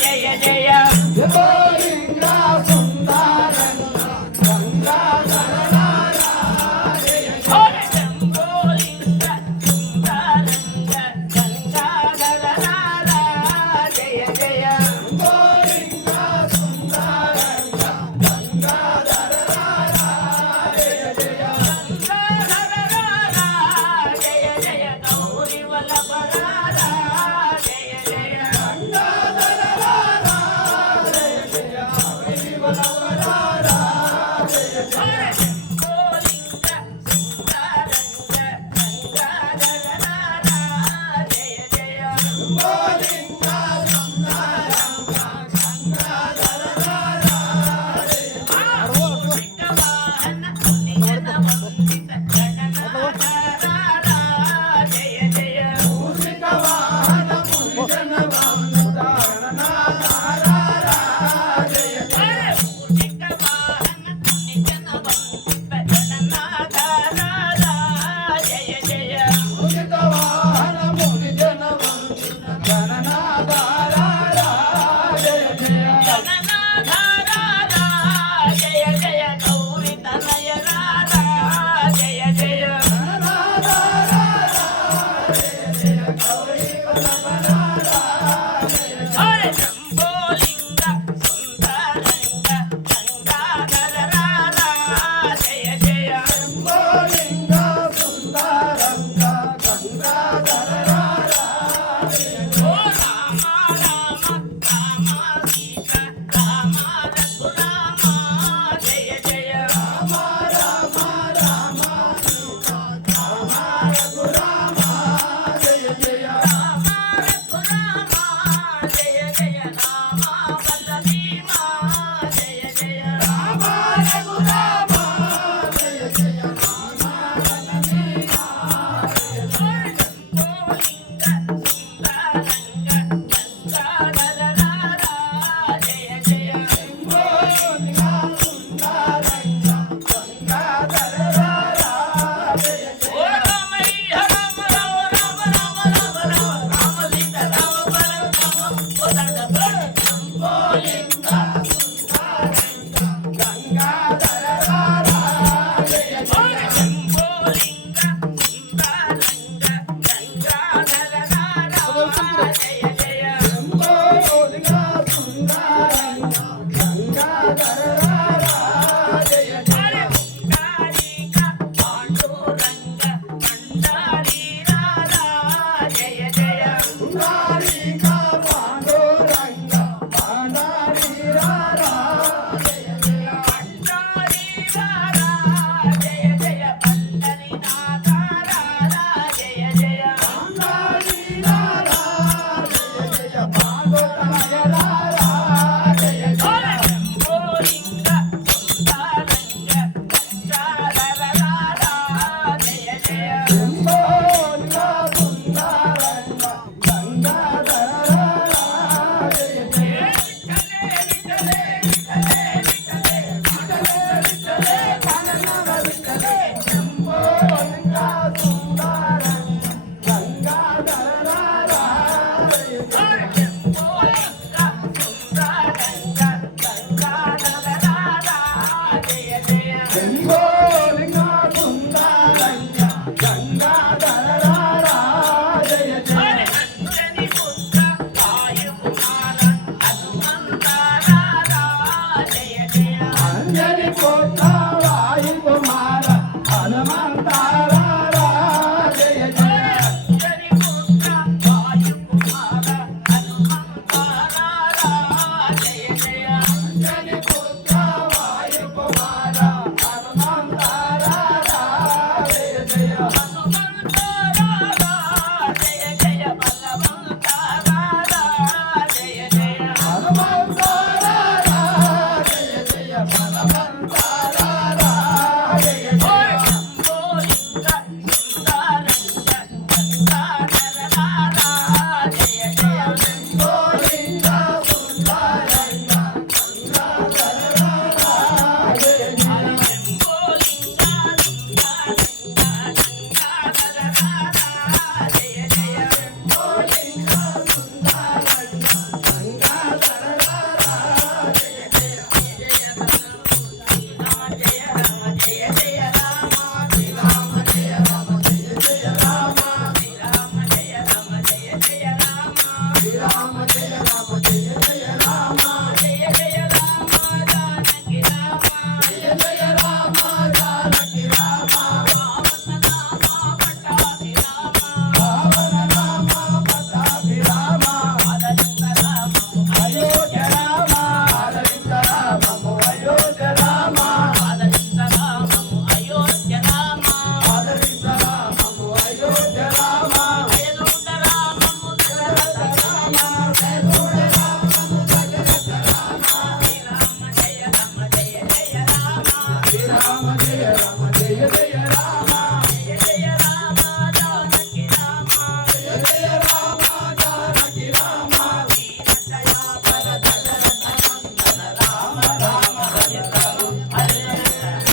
Jaya Jaya Shambholinga Thank you.